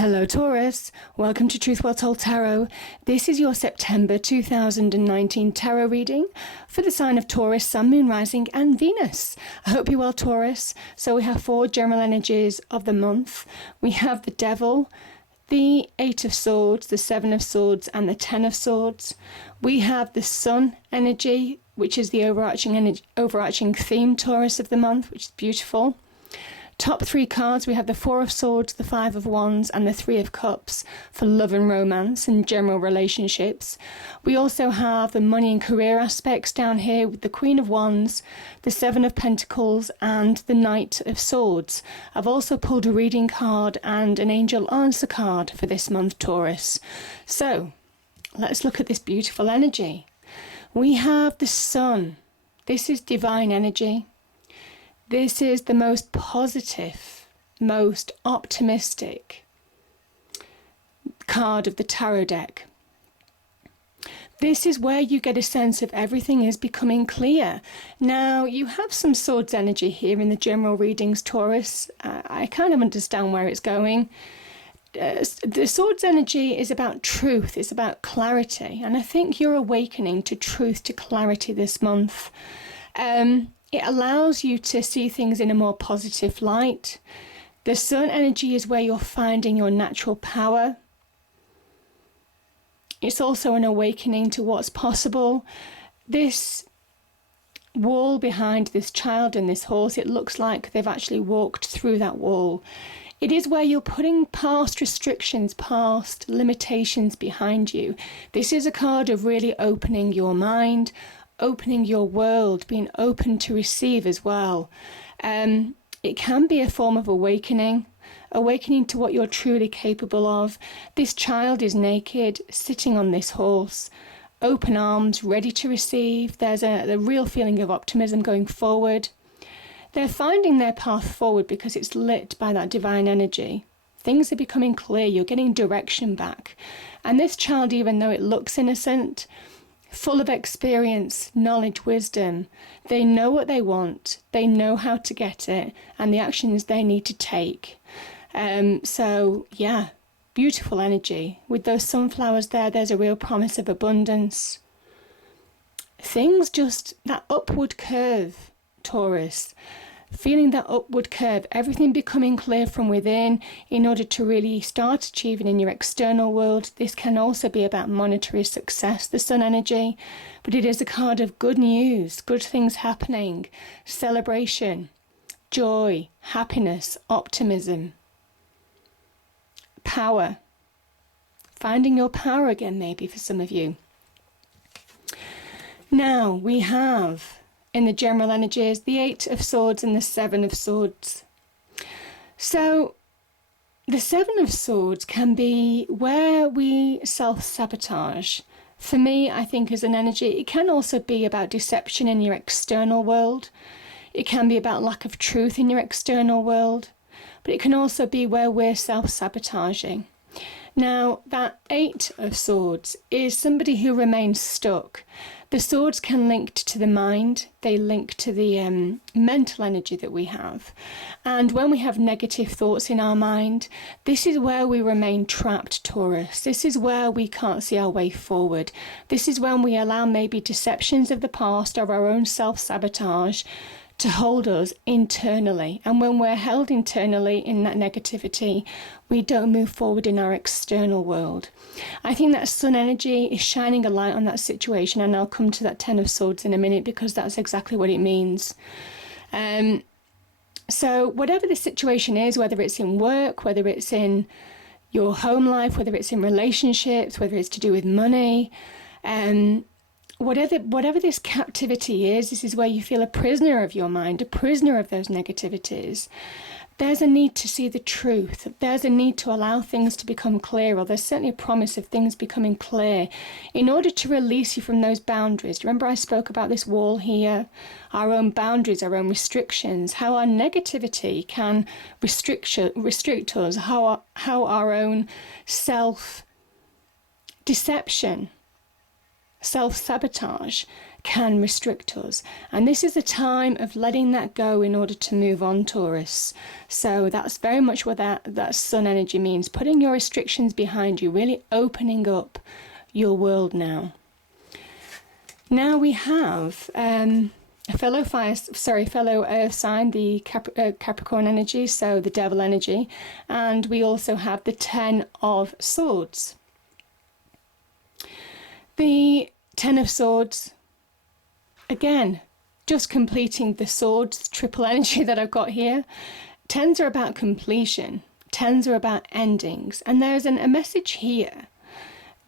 Hello Taurus, welcome to Truth Well Told Tarot. This is your September 2019 tarot reading for the sign of Taurus, Sun, Moon, Rising and Venus. I hope you're well, Taurus. So we have 4 general energies of the month. We have the Devil, the 8 of Swords, the 7 of Swords and the 10 of Swords. We have the Sun energy, which is the overarching theme, Taurus, of the month, which is beautiful. Top 3 cards, we have the 4 of Swords, the 5 of Wands and the 3 of Cups for love and romance and general relationships. We also have the money and career aspects down here with the Queen of Wands, the 7 of Pentacles and the Knight of Swords. I've also pulled a reading card and an angel answer card for this month, Taurus. So let's look at this beautiful energy. We have the Sun. This is divine energy. This is the most positive, most optimistic card of the tarot deck. This is where you get a sense of everything is becoming clear. Now, you have some Swords energy here in the general readings, Taurus. I kind of understand where it's going. The Swords energy is about truth, it's about clarity, and I think you're awakening to truth, to clarity this month. It allows you to see things in a more positive light. The Sun energy is where you're finding your natural power. It's also an awakening to what's possible. This wall behind this child and this horse, it looks like they've actually walked through that wall. It is where you're putting past restrictions, past limitations behind you. This is a card of really opening your mind, opening your world, being open to receive as well. It can be a form of awakening to what you're truly capable of. This child is naked, sitting on this horse, open arms, ready to receive. There's a real feeling of optimism going forward. They're finding their path forward because it's lit by that divine energy. Things are becoming clear, you're getting direction back. And this child, even though it looks innocent, full of experience, knowledge, wisdom, they know what they want, they know how to get it, and the actions they need to take. So yeah, beautiful energy. With those sunflowers there's a real promise of abundance. Things just, that upward curve, Taurus, feeling that upward curve, everything becoming clear from within in order to really start achieving in your external world. This can also be about monetary success, the Sun energy, but it is a card of good news, good things happening, celebration, joy, happiness, optimism, power, finding your power again maybe for some of you. Now we have in the general energies, the 8 of Swords and the 7 of Swords. So the 7 of Swords can be where we self-sabotage. For me, I think as an energy, it can also be about deception in your external world. It can be about lack of truth in your external world. But it can also be where we're self-sabotaging. Now, that 8 of Swords is somebody who remains stuck. The swords can link to the mind, they link to the mental energy that we have. And when we have negative thoughts in our mind, this is where we remain trapped, Taurus. This is where we can't see our way forward. This is when we allow maybe deceptions of the past or our own self-sabotage to hold us internally. And when we're held internally in that negativity, we don't move forward in our external world. I think that Sun energy is shining a light on that situation, and I'll come to that 10 of Swords in a minute because that's exactly what it means. So whatever the situation is, whether it's in work, whether it's in your home life, whether it's in relationships, whether it's to do with money, whatever this captivity is, this is where you feel a prisoner of your mind, a prisoner of those negativities. There's a need to see the truth. There's a need to allow things to become clearer. There's certainly a promise of things becoming clear in order to release you from those boundaries. Remember I spoke about this wall here, our own boundaries, our own restrictions, how our negativity can restrict us, how our own self-deception, self-sabotage can restrict us. And this is a time of letting that go in order to move on, Taurus. So that's very much what that sun energy means. Putting your restrictions behind you, really opening up your world now. Now we have a fellow earth sign, the Capricorn energy, so the devil energy. And we also have the 10 of Swords. The 10 of Swords, again, just completing the Swords triple energy that I've got here. 10s are about completion. 10s are about endings. And there's a message here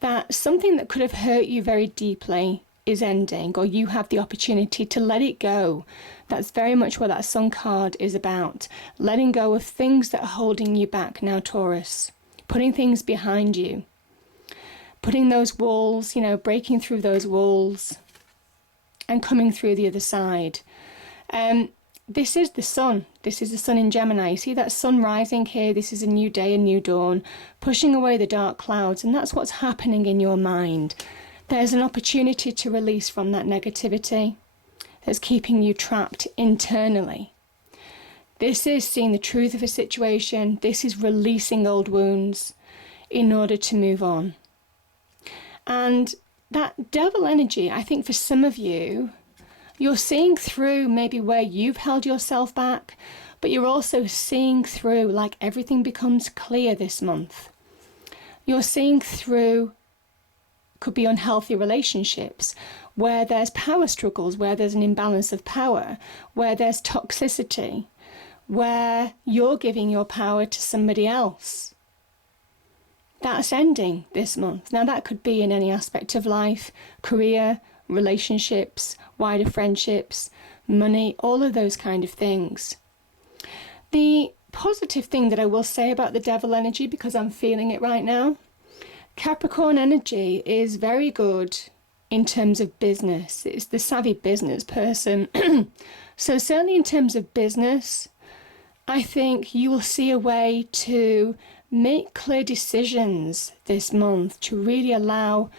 that something that could have hurt you very deeply is ending, or you have the opportunity to let it go. That's very much what that Sun card is about. Letting go of things that are holding you back now, Taurus. Putting things behind you. Putting those walls, breaking through those walls and coming through the other side. This is the sun. This is the sun in Gemini. You see that sun rising here? This is a new day, a new dawn, pushing away the dark clouds. And that's what's happening in your mind. There's an opportunity to release from that negativity that's keeping you trapped internally. This is seeing the truth of a situation. This is releasing old wounds in order to move on. And that devil energy, I think for some of you, you're seeing through maybe where you've held yourself back, but you're also seeing through, like, everything becomes clear this month. You're seeing through, could be unhealthy relationships, where there's power struggles, where there's an imbalance of power, where there's toxicity, where you're giving your power to somebody else. That's ending this month. Now that could be in any aspect of life, career, relationships, wider friendships, money, all of those kind of things. The positive thing that I will say about the devil energy, because I'm feeling it right now, Capricorn energy is very good in terms of business. It's the savvy business person. So certainly in terms of business, I think you will see a way to make clear decisions this month to really allow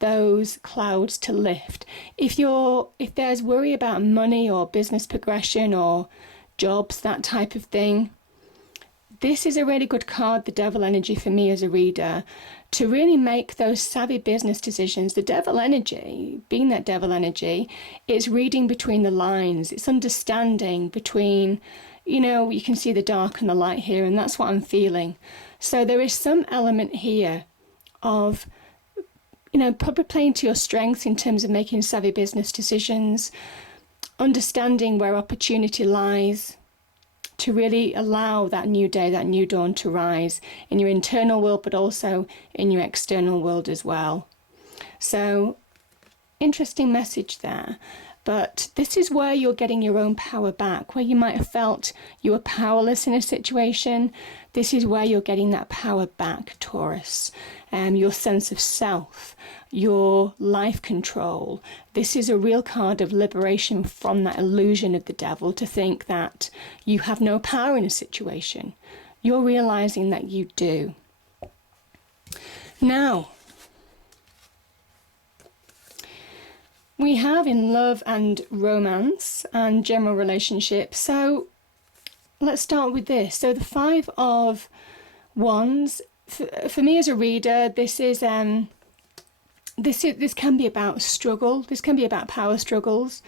those clouds to lift. If there's worry about money or business progression or jobs, that type of thing, this is a really good card, the devil energy, for me as a reader, to really make those savvy business decisions. The devil energy, being that devil energy, it's reading between the lines. It's understanding between, you can see the dark and the light here, and that's what I'm feeling. So there is some element here of, probably playing to your strengths in terms of making savvy business decisions, understanding where opportunity lies, to really allow that new day, that new dawn to rise in your internal world, but also in your external world as well. So, interesting message there. But this is where you're getting your own power back, where you might have felt you were powerless in a situation. This is where you're getting that power back, Taurus. Your sense of self, your life control. This is a real card of liberation from that illusion of the devil, to think that you have no power in a situation. You're realizing that you do. Now, we have in love and romance and general relationships. So let's start with this. So the 5 of Wands, for me as a reader, this can be about struggle. This can be about power struggles.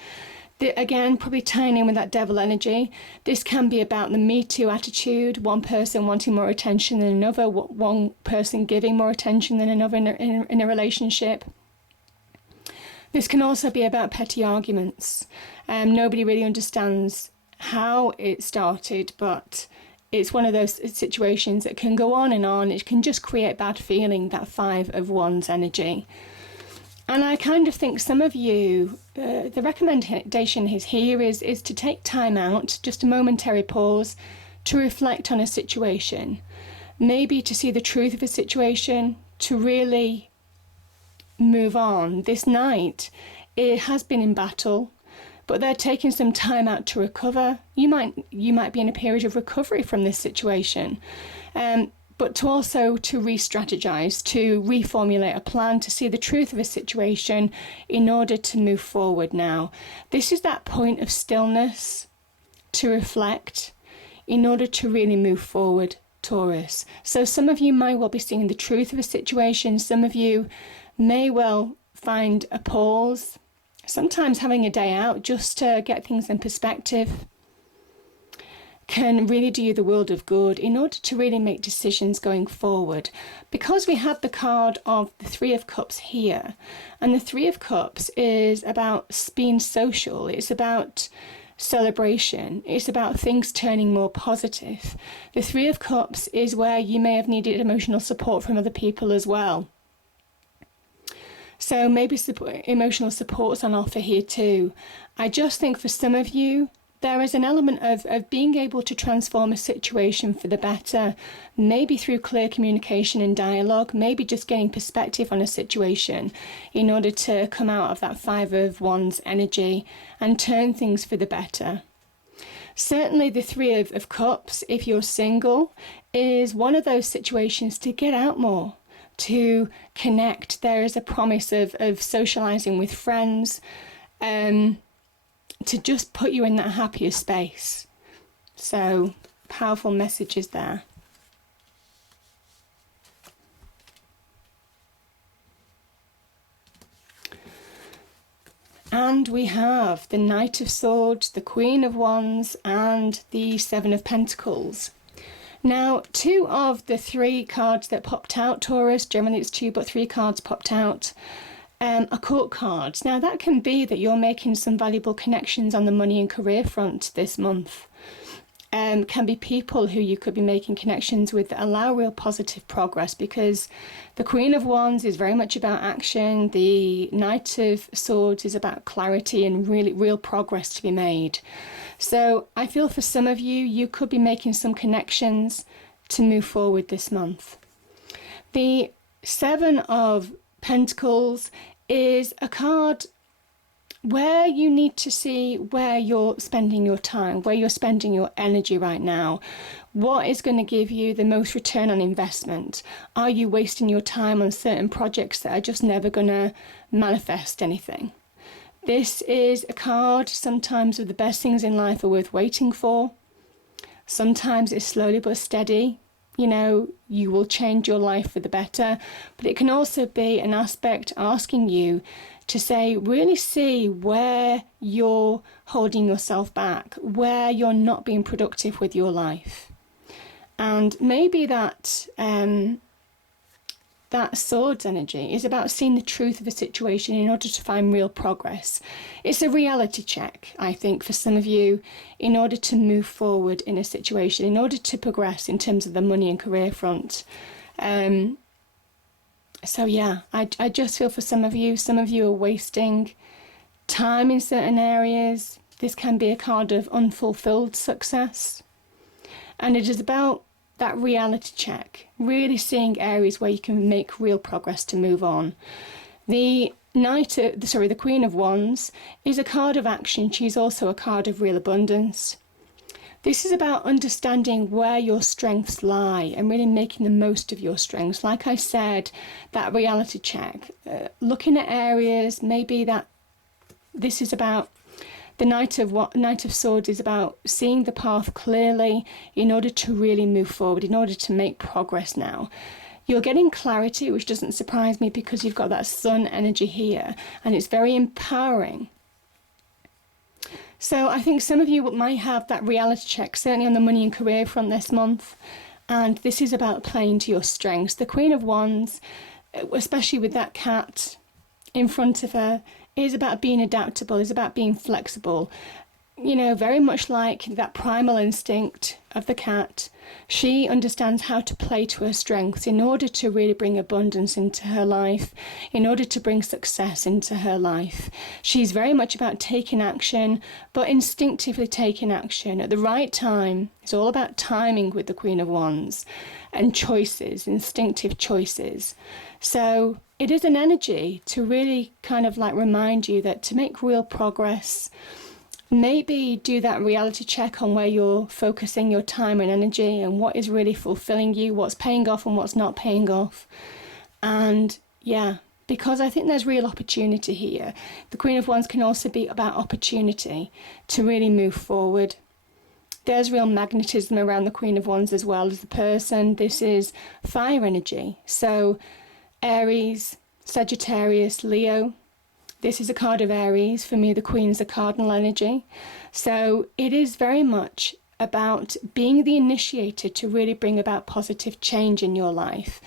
Again, probably tying in with that devil energy. This can be about the Me Too attitude, one person wanting more attention than another, one person giving more attention than another in a relationship. This can also be about petty arguments. Nobody really understands how it started, but it's one of those situations that can go on and on. It can just create bad feeling, that 5 of Wands energy. And I kind of think some of you, the recommendation is to take time out, just a momentary pause, to reflect on a situation. Maybe to see the truth of a situation, to really move on. This Knight, it has been in battle, but they're taking some time out to recover. You might be in a period of recovery from this situation. but to also to re-strategize, to reformulate a plan, to see the truth of a situation in order to move forward now. This is that point of stillness to reflect in order to really move forward, Taurus. So some of you might well be seeing the truth of a situation. Some of you may well find a pause, sometimes having a day out just to get things in perspective can really do you the world of good in order to really make decisions going forward. Because we have the card of the Three of Cups here, and the Three of Cups is about being social, it's about celebration, it's about things turning more positive. The Three of Cups is where you may have needed emotional support from other people as well. So maybe emotional support's on offer here too. I just think for some of you, there is an element of being able to transform a situation for the better, maybe through clear communication and dialogue, maybe just getting perspective on a situation in order to come out of that Five of Wands energy and turn things for the better. Certainly the Three of Cups, if you're single, is one of those situations to get out more, to connect. There is a promise of socializing with friends, to just put you in that happier space. So, powerful messages there. And we have the Knight of Swords, the Queen of Wands, and the Seven of Pentacles. Now, two of the three cards that popped out, Taurus, generally it's two, but three cards popped out, are court cards. Now, that can be that you're making some valuable connections on the money and career front this month. Can be people who you could be making connections with that allow real positive progress, because the Queen of Wands is very much about action. The Knight of Swords is about clarity and really real progress to be made. So I feel for some of you, you could be making some connections to move forward this month. The Seven of Pentacles is a card where you need to see where you're spending your time, where you're spending your energy right now. What is going to give you the most return on investment? Are you wasting your time on certain projects that are just never going to manifest anything? This is a card, sometimes of the best things in life are worth waiting for. Sometimes it's slowly but steady. You know, you will change your life for the better, but it can also be an aspect asking you to say, really see where you're holding yourself back, where you're not being productive with your life. And maybe that swords energy is about seeing the truth of a situation in order to find real progress. It's a reality check, I think, for some of you, in order to move forward in a situation, in order to progress in terms of the money and career front. So yeah, I just feel for some of you are wasting time in certain areas. This can be a card of unfulfilled success. And it is about that reality check, really seeing areas where you can make real progress to move on. The Queen of Wands is a card of action. She's also a card of real abundance. This is about understanding where your strengths lie and really making the most of your strengths. Like I said, that reality check, looking at areas, maybe that this is about the Knight of Swords is about seeing the path clearly in order to really move forward, in order to make progress now. You're getting clarity, which doesn't surprise me because you've got that sun energy here, and it's very empowering. So I think some of you might have that reality check, certainly on the money and career front this month. And this is about playing to your strengths. The Queen of Wands, especially with that cat in front of her, is about being adaptable, is about being flexible. You know, very much like that primal instinct of the cat, she understands how to play to her strengths in order to really bring abundance into her life, in order to bring success into her life. She's very much about taking action, but instinctively taking action at the right time. It's all about timing with the Queen of Wands and choices, instinctive choices. So it is an energy to really kind of like remind you that to make real progress, maybe do that reality check on where you're focusing your time and energy and what is really fulfilling you, what's paying off and what's not paying off. And yeah, because I think there's real opportunity here. The Queen of Wands can also be about opportunity to really move forward. There's real magnetism around the Queen of Wands as well as the person. This is fire energy. So Aries, Sagittarius, Leo. This is a card of Aries. For me, the Queen is a cardinal energy. So it is very much about being the initiator to really bring about positive change in your life.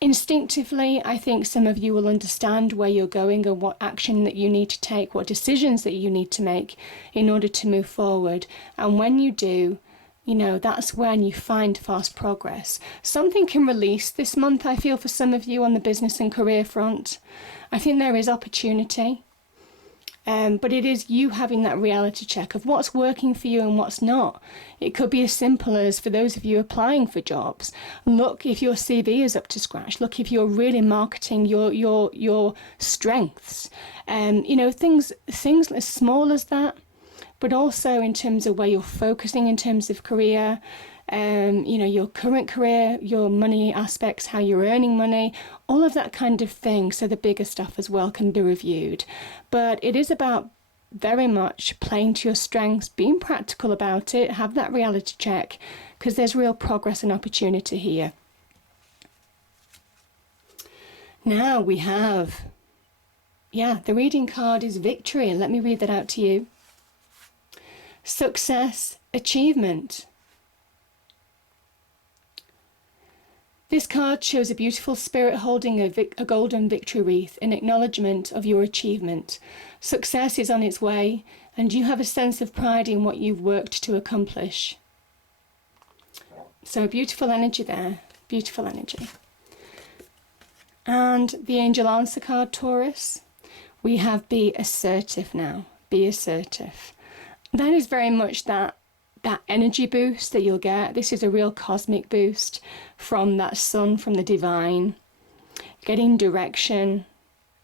Instinctively, I think some of you will understand where you're going and what action that you need to take, what decisions that you need to make in order to move forward. And when you do, you know, that's when you find fast progress. Something can release this month, I feel, for some of you on the business and career front. I think there is opportunity. But it is you having that reality check of what's working for you and what's not. It could be as simple as, for those of you applying for jobs, look if your CV is up to scratch. Look if you're really marketing your strengths. You know, things as small as that, but also in terms of where you're focusing in terms of career. You know, your current career, your money aspects, how you're earning money, all of that kind of thing. So the bigger stuff as well can be reviewed. But it is about very much playing to your strengths, being practical about it, have that reality check, because there's real progress and opportunity here. Now we have, the reading card is victory. Let me read that out to you. Success, achievement. This card shows a beautiful spirit holding a golden victory wreath in acknowledgement of your achievement. Success is on its way, and you have a sense of pride in what you've worked to accomplish. So beautiful energy there, beautiful energy. And the angel answer card, Taurus, we have be assertive now, be assertive. That is very much that energy boost that you'll get. This is a real cosmic boost from that sun, from the divine, getting direction,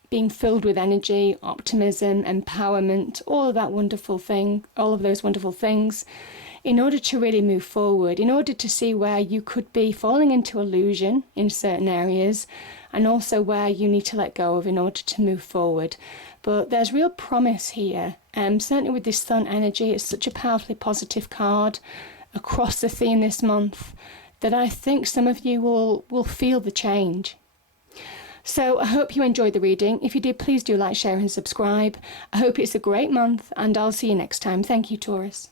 being filled with energy, optimism, empowerment, all of that wonderful thing, all of those wonderful things, in order to really move forward, in order to see where you could be falling into illusion in certain areas, and also where you need to let go of in order to move forward. But there's real promise here. Certainly with this sun energy, it's such a powerfully positive card across the theme this month that I think some of you will feel the change. So I hope you enjoyed the reading. If you did, please do like, share and subscribe. I hope it's a great month, and I'll see you next time. Thank you, Taurus.